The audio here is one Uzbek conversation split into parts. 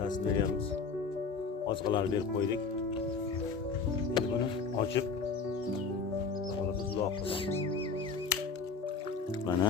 vositasini beryapmiz. Oziqalarni berib qo'ydik. Endi buni ochib, xohlasa uzoq qilamiz. Mana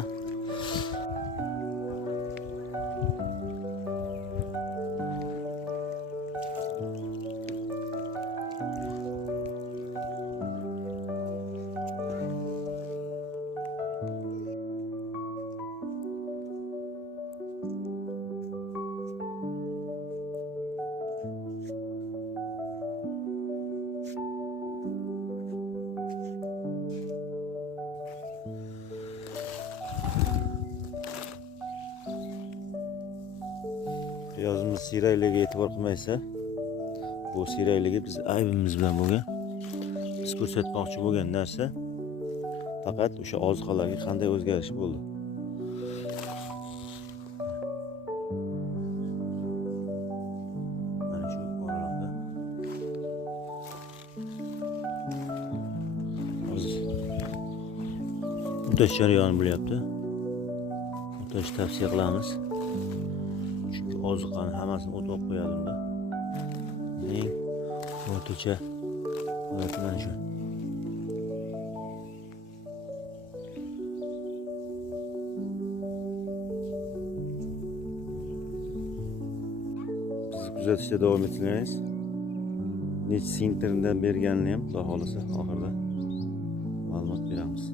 piyozimiz siyrakligiga e'tibor qilmaysa, bu siyrakligi biz aybimiz bilan bo'lgan. Biz ko'rsatmoqchi bo'lgan narsa faqat o'sha oziqalarga qanday o'zgarish bo'ldi. Mana shu oralarda o'tash jarayoni bo'lyapti. O'tash tavsiya qilamiz. Chunki oziqani hammasini o't olib qo'yadi unda. Eng o'rtacha holati mana shu. Bizni kuzatishda davom etinglar. Necha sinterdan berganini ham xudo xolasa oxirida ma'lumot beramiz.